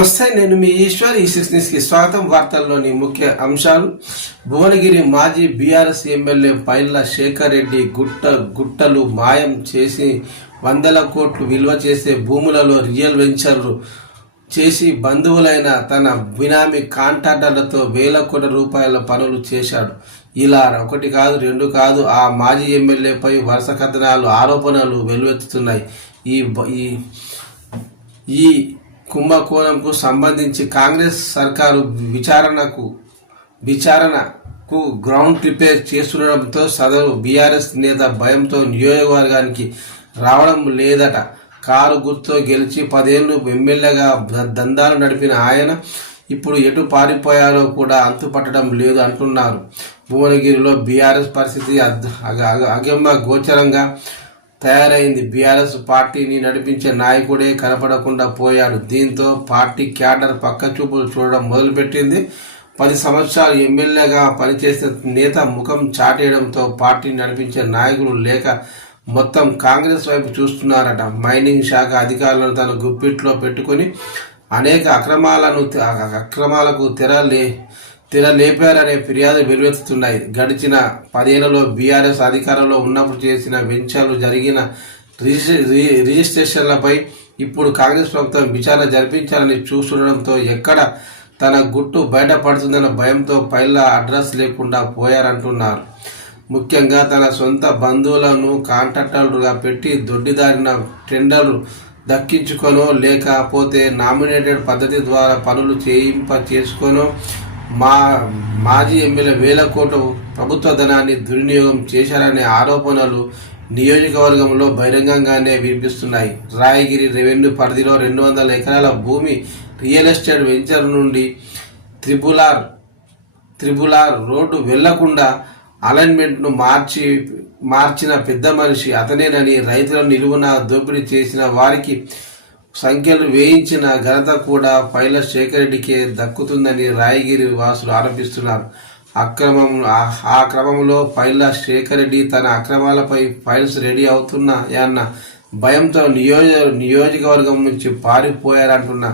నమస్తే, నేను మీ ఈశ్వర్. ఈ 6 న్యూస్కి స్వాగతం. వార్తల్లోని ముఖ్య అంశాలు. భువనగిరి మాజీ బీఆర్ఎస్ ఎమ్మెల్యే పైళ్ల శేఖర్ రెడ్డి గుట్టలు మాయం చేసి 100 కోట్లు విలువ చేసే భూములలో రియల్ వెంచర్లు చేసి బంధువులైన తన బినామీ కాంట్రాక్టర్లతో వేల కోట్ల రూపాయల పనులు చేశాడు. ఇలా ఒకటి కాదు, రెండు కాదు, ఆ మాజీ ఎమ్మెల్యేపై వరుస కథనాలు, ఆరోపణలు వెల్లువెత్తుతున్నాయి. ఈ కుంభకోణంకు సంబంధించి కాంగ్రెస్ సర్కారు విచారణకు గ్రౌండ్ ప్రిపేర్ చేస్తుండడంతో సదరు బీఆర్ఎస్ నేత భయంతో నియోజకవర్గానికి రావడం లేదట. కారు గుర్తుతో గెలిచి 10 ఏళ్లు ఎమ్మెల్యేగా దందాలు నడిపిన ఆయన ఇప్పుడు ఎటు పారిపోయారో కూడా అంతుపట్టడం లేదు అంటున్నారు. భువనగిరిలో బీఆర్ఎస్ పరిస్థితి అగమ్య గోచరంగా తయారైంది. బీఆర్ఎస్ పార్టీని నడిపించే నాయకుడే కనపడకుండా పోయాడు. దీంతో పార్టీ క్యాడర్ పక్కచూపులు చూడడం మొదలుపెట్టింది. 10 సంవత్సరాలు ఎమ్మెల్యేగా పనిచేసిన నేత ముఖం చాటేయడంతో పార్టీని నడిపించే నాయకులు లేక మొత్తం కాంగ్రెస్ వైపు చూస్తున్నారట. మైనింగ్ శాఖ అధికారులను తన గుప్పిట్లో పెట్టుకుని అనేక అక్రమాలకు తెరలేపారనే ఫిర్యాదులు వెలువెత్తుతున్నాయి. గడిచిన 10 ఏళ్లలో బీఆర్ఎస్ అధికారంలో ఉన్నప్పుడు చేసిన వెంచర్లు జరిగిన రిజిస్ట్రేషన్లపై ఇప్పుడు కాంగ్రెస్ ప్రభుత్వం విచారణ జరిపించాలని చూస్తుండడంతో ఎక్కడ తన గుట్టు బయటపడుతుందన్న భయంతో పైళ్ల అడ్రస్ లేకుండా పోయారంటున్నారు. ముఖ్యంగా తన సొంత బంధువులను కాంట్రాక్టర్లుగా పెట్టి దొడ్డిదారిన టెండర్లు దక్కించుకొనో లేకపోతే నామినేటెడ్ పద్ధతి ద్వారా పనులు చేసుకొనో మాజీ ఎమ్మెల్యే వేల కోట్ల ప్రభుత్వ ధనాన్ని దుర్వినియోగం చేశారనే ఆరోపణలు నియోజకవర్గంలో బహిరంగంగానే వినిపిస్తున్నాయి. రాయగిరి రెవెన్యూ పరిధిలో 200 ఎకరాల భూమి రియల్ ఎస్టేట్ వెంచర్ నుండి త్రిబులార్ రోడ్డు వెళ్లకుండా అలైన్మెంట్ను మార్చిన పెద్ద మనిషి అతనేనని, రైతులను నిలువున దోపిడీ చేసిన వారికి సంఖ్యలు వేయించిన ఘనత కూడా పైళ్ల శేఖర్ రెడ్డికే దక్కుతుందని రాయగిరి వాసులు ఆరోపిస్తున్నారు. ఆ క్రమంలో పైళ్ల శేఖర్ రెడ్డి తన అక్రమాలపై ఫైల్స్ రెడీ అవుతున్నాయన్న భయంతో నియోజకవర్గం నుంచి పారిపోయారంటున్న